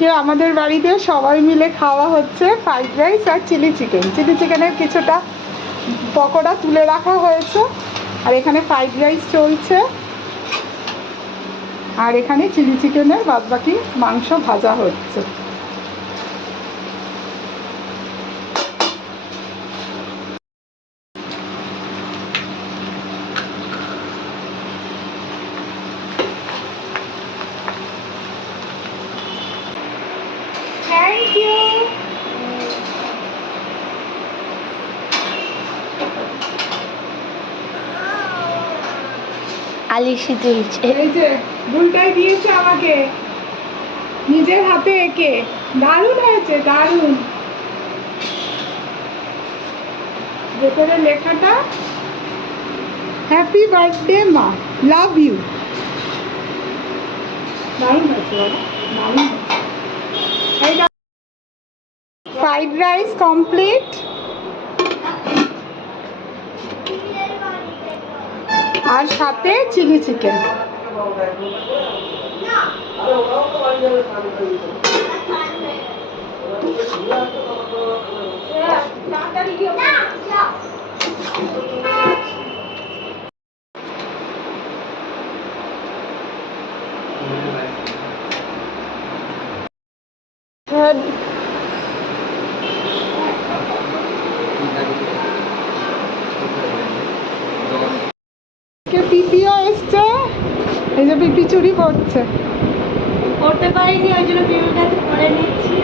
কে আমাদের বাড়িতে সবাই মিলে খাওয়া হচ্ছে ফ্রাইড রাইস আর চিলি চিকেন। চিলি চিকেনের কিছুটা পকোড়া তুলে রাখা হয়েছে, আর এখানে ফ্রাইড রাইস চলছে, আর এখানে চিলি চিকেনের বাদবাকি মাংস ভাজা হচ্ছে। Thank you. আলিশি তুলছে। এই যে ভুলটাই দিয়েছে আমাকে নিজের হাতে এঁকে। দারুণ হয়েছে, দারুণ। ভেতরে লেখাটা হ্যাপি বার্থডে মা, লাভ ইউ। দারুণ হয়েছে বাবা, দারুণ হয়েছে। ফ্রাইড রাইস কমপ্লিট, আর সাথে চিলি চিকেন। পিপিও এসছে, এই যে পিপি চুরি করছে। করতে পারিনি, ওই জন্য পিপির কাছে করে নিচ্ছি।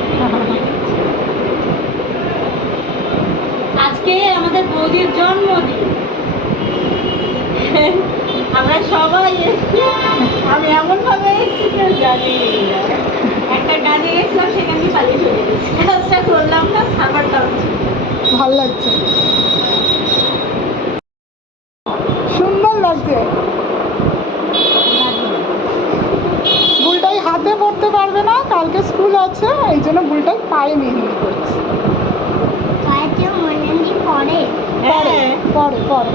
আজকে আমাদের বৌদির জন্মদিন, আমরা সবাই এসেছি। আমি এমন ভাবে এসেছি কেউ জানি না। একটা কাজে গেছিলাম, সেখানে পালিয়ে চলে গেছি, কাজটা করলাম না, খাবারটা ভাল লাগছে, সুন্দর লাগছে। বুলটাই হাতে পড়তে পারবে না, কালকে স্কুল আছে, এই জন্য বুলটাই পায়ে মেহেন্দি করছে। পায়ে মেহেন্দি পরে পরে পরে পরে